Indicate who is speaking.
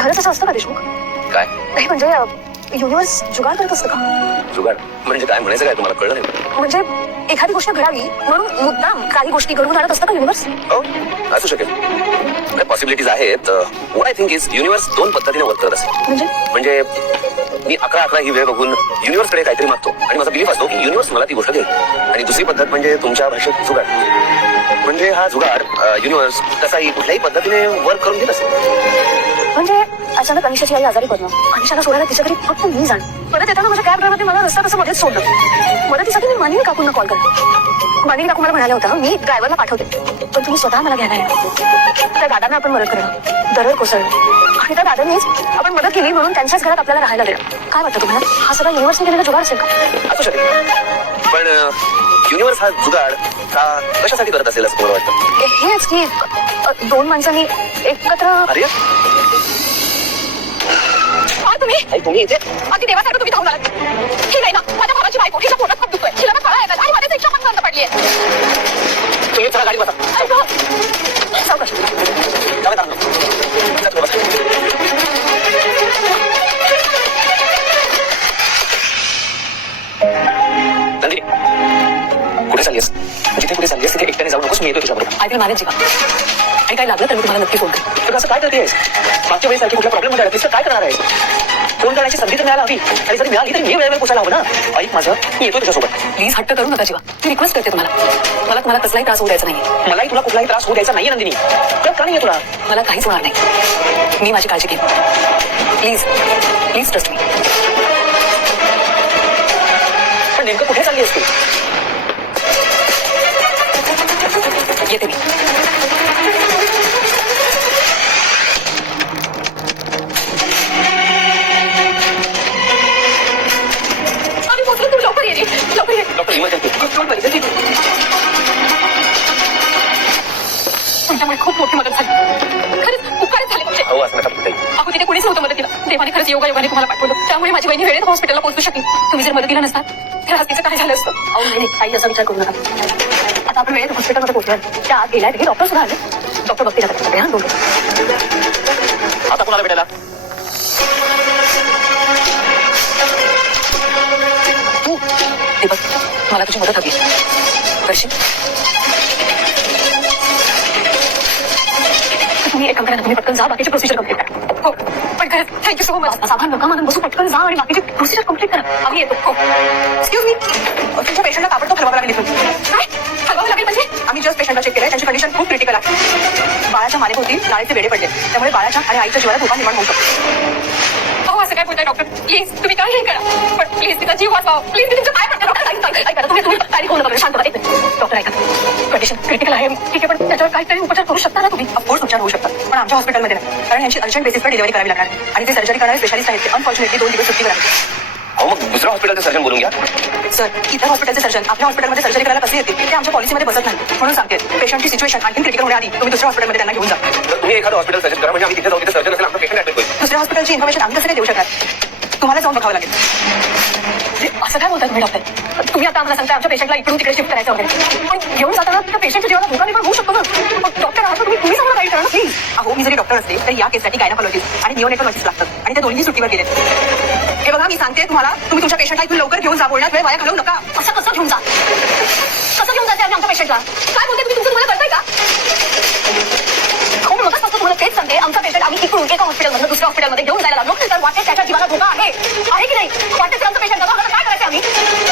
Speaker 1: खरंच असं असतं का देशमुख?
Speaker 2: काय?
Speaker 1: नाही म्हणजे युनिव्हर्स जुगाड करत असतं का?
Speaker 2: जुगाड? म्हणजे काय? म्हणायचं काय तुम्हाला? कळलं नाही.
Speaker 1: म्हणजे एखादी गोष्ट घडावी म्हणून मुद्दाम काही गोष्टी घडून आणत असतं का युनिव्हर्स
Speaker 2: हो असू शकेल. पॉसिबिलिटीज आहेत what I think is universe दोन पद्धतीने वर्क करत असेल
Speaker 1: म्हणजे?
Speaker 2: म्हणजे मी अकरा अकरा ही वेळ बघून युनिव्हर्सकडे काहीतरी मागतो. आणि माझा बिलीफ असतो की युनिव्हर्स मला ती गोष्ट देईल. आणि दुसरी पद्धत म्हणजे तुमच्या भाषेत जुगाड. म्हणजे हा जुगाड युनिव्हर्स कसाही कुठल्याही पद्धतीने वर्क करून घेत असेल.
Speaker 1: म्हणजे अचानक अनिशाची आई आजारी पडणं. अनिशाला सोडायला तिच्या घरी फक्त मी जाणं. परत येताना माझ्या कॅब ड्रायव्हरने मला रस्ता कसं मध्येच सोडलं. मदतीसाठी मी मानिनी काकूंना कॉल. करते मानिनी काकू मला म्हणाल्या होत्या मी ड्रायव्हरला पाठवते पण तुम्ही स्वतः मला घ्यायला. त्या दादांना आपण मदत करणं दरड कोसळणं आणि त्या दादांनीच आपण मदत केली म्हणून त्यांच्याच घरात आपल्याला राहायला देणं काय वाटतं तुम्हाला? हा सगळा युनिव्हर्सने केलेला जुगाड असेल का?
Speaker 2: असू शकेल पण युनिव्हर्स हा जुगाड का कशासाठी करत असेल असं तुम्हाला वाटतं?
Speaker 1: हेच की दोन माणसांनी एकत्र
Speaker 2: अरे
Speaker 1: काय तुम्ही
Speaker 2: आई तुम्ही इथे?
Speaker 1: अगदी देवासारखं तुम्ही धावून आलात ही नाही ना माझ्या भावाची बायको हिला पोटात खूप दुखतोय हिला ना फळा येतात आणि माझ्या इच्छा पण बंद पडली
Speaker 2: तुम्ही चला गाडी बसा.
Speaker 1: सावकाश.
Speaker 2: जाऊ दे, थांब. जा तुम्ही बसा. नंदिनी कुठे चाललीस जिथे जाऊ नकोस मी येतो तुझ्याबरोबर
Speaker 1: आय विल मॅनेज जीवा आणि काही लागलं तर मी तुम्हाला नक्की फोन करेन.
Speaker 2: तर असं काय करतेस? मागच्या वेळेस सारखी कुठल्या प्रॉब्लेममध्ये अडकलीस तर काय करणार आहेस? फोन करण्याची संधी तर मिळायला हवी. आणि जरी मिळाली तरी मी वेळेवर पोचायला हवं ना. ऐक माझं मी येतो तुझ्यासोबत.
Speaker 1: प्लीज हट्ट करू नका जीवा. मी रिक्वेस्ट करते तुम्हाला. मला तुम्हाला कसलाही त्रास होऊ द्यायचा नाही
Speaker 2: मलाही तुला कुठलाही त्रास होऊ द्यायचा नाहीये नंदिनी. तर का नाही तुला?
Speaker 1: मला काहीच होणार नाही. मी माझी काळजी घेईन. प्लीज प्लीज ट्रस्ट मी तुमच्यामुळे खूप मोठी मदत झाली. खरंच उपकारच झाले तुमचे
Speaker 2: अहो असं नका बोलता.
Speaker 1: अहो तिथे कोणीच नव्हतं मदतीला. देवाने खरंच योगा योगाने तुम्हाला पाठवलं. त्यामुळे माझी बहिणी वेळेत हॉस्पिटलला पोहोचू शकली. तुम्ही जर मदतीला नसतात तर आज तिचं काय झालं असतं? अहो नाही काही असा विचार करू नका. आता आपण वेळेत हॉस्पिटलमध्ये पोहोचलो त्या आत गेल्या हे डॉक्टर सुद्धा आले डॉक्टर बघतील आता हा
Speaker 2: आता कोणाला भेटायला?
Speaker 1: तू दीपक मला तुझी मदत हवी करशील? करा तुम्ही पटकन जा बाकीचे प्रोसिजर कंप्लीट करा हो पण खरंच थँक्यू सो मच साधा नका म्हणून बसू पटकन जा आणि बाकीचे प्रोसिजर कंप्लीट करा आम्ही येतो हो एक्सक्यूज मी तुमच्या पेशंटला ताबडतोब हलवावं लागेल इथून काय हलवावं लागेल म्हणजे आम्ही जस्ट पेशंटला चेक केलंय त्यांची कंडिशन खूप क्रिटिकल आहे बाळाच्या मानेभोवती लाळेचे वेडे पडले त्यामुळे बाळाच्या आणि आईच्या जीवाला धोका निर्माण होऊ शकतो हो असं काय बोलताय डॉक्टर प्लीज तुम्ही काय हे करा पण प्लीज तिचा जीव वाचवा प्लीज मी तुमचं काय म्हणते डॉक्टर ऐका, तुम्ही तुम्ही तारीख होऊ नका शांत डॉक्टर ऐका कंडिशन क्रिटिकल आहे. ठीक आहे पण त्याच्यावर काहीतरी उपचार करू शकता ना तुम्ही? ऑफकोर्स उपचार होऊ शकतात. पण आमच्या हॉस्पिटलमध्ये नाही. कारण यांची अर्जंट बेसिसवर डिलिव्हरी करावी लागणार. आणि जे सर्जरी करणारे स्पेशालिस्ट आहेत ते अनफॉर्च्युनेटली दोन दिवस सुट्टीवर आहेत.
Speaker 2: अहो मग दुसऱ्या हॉस्पिटलचं सर्जन बोलून घ्या.
Speaker 1: सर इतर हॉस्पिटलचे सर्जन आपल्या हॉस्पिटलमध्ये सर्जरी करायला कसे येते? ते आमच्या पॉलिसीमध्ये बसत नाही. म्हणून सांगते पेशंटची सिच्युएशन आणखी क्रिटिकल होण्याआधी तुम्ही दुसऱ्या हॉस्पिटलमध्ये त्यांना घेऊन जा.
Speaker 2: तर तुम्ही एखादं हॉस्पिटल सजेस्ट करा म्हणजे आम्ही तिथे जाऊ तिथे सर्जन असेल आमचं पेशंट ऍडमिट होईल.
Speaker 1: दुसऱ्या हॉस्पिटलची इन्फॉर्मेशन आम्ही कसं काय देऊ शकणार. तुम्हाला जाऊन बघावं लागेल. असं काय बोलताय तुम्ही डॉक्टर तुम्ही आता आम्हाला सांगता आमच्या पेशंटला इकडून तिकडे शिफ्ट करायचं वगैरे. पण घेऊन जाताना त्या पेशंटच्या जीवाला धोका निर्माण होऊ शकतो ना? डॉक्टर आहात तुम्ही तुम्ही आम्हाला काही करा प्लीज अहो मी जरी डॉक्टर असते तर या केससाठी गायनाकॉलॉजिस्ट आणि निओनेटॉलॉजिस्ट लागतात. आणि त्या दोन्ही सुट्टीवर गेले हे बघा मी सांगते तुम्हाला तुम्ही तुमच्या पेशंटला इथून लवकर घेऊन जा बोलण्यात वेळ वाया घालवू नका. असं कसं घेऊन जा? कसं घेऊन जाते आम्ही आमच्या पेशंटला काय बोलते तुम्ही तुमचं तुम्हाला करताय का? हो मग तुम्हाला तेच सांगते. आमचा पेशंट आम्ही इकडून एका हॉस्पिटलमधून दुसऱ्या हॉस्पिटलमध्ये घेऊन जायला तर वाटेल त्याच्या जीवाला धोका आहे. आहे की नाही? वाटेल आमचं पेशंट काय करायचं आम्ही?